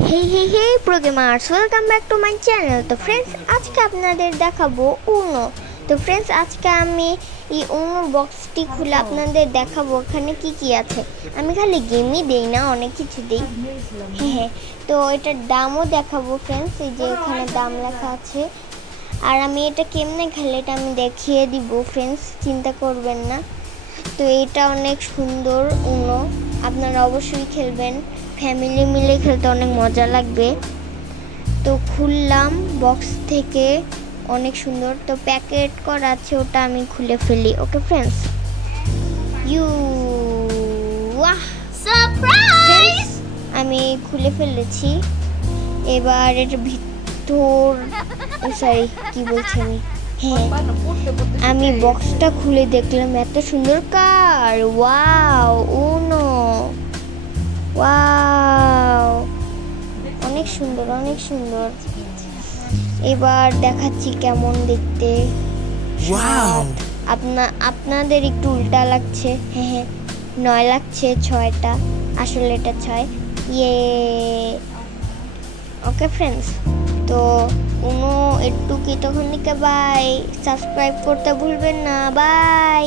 Hey pro gamers, welcome back to my channel. তো friends, আজকে আপনাদের দেখাবো উনো। তো ফ্রেন্ডস, আজকে আমি এই উনোর বক্সটি খুলে আপনাদের দেখাবো এখানে কি কি আছে। আমি খালি গেমই দেই না, অনেক কিছু দিই। হ্যাঁ, তো এটার দামও দেখাবো ফ্রেন্ডস। এই যে এখানে দাম লেখা আছে। আর আমি এটা কেমনে খেলে এটা আমি দেখিয়ে দিব ফ্রেন্ডস, চিন্তা করবেন না। তো এটা অনেক সুন্দর উনো, আপনারা অবশ্যই খেলবেন, ফ্যামিলি মিলে খেলতে অনেক মজা লাগবে। তো খুললাম বক্স থেকে, অনেক সুন্দর। তো প্যাকেট করা আছে, ওটা আমি খুলে ফেলি। Okay friends, you wow surprise! আমি খুলে ফেলেছি। এবার এটার ভিতর সরি কি বলছি আমি, হ্যাঁ, আমি বক্সটা খুলে দেখলাম এত সুন্দর কার। ওয়াও, উনো, ওয়াও, অনেক সুন্দর, অনেক সুন্দর। এবার দেখাচ্ছি কেমন দেখতে। আপনাদের একটু উল্টা লাগছে, হ্যাঁ 9 লাগছে, 6টা, আসলে এটা 6। ইয়ে, ওকে ফ্রেন্ডস, তো উনো একটু কি তখন বাই, সাবস্ক্রাইব করতে ভুলবেন না, বাই।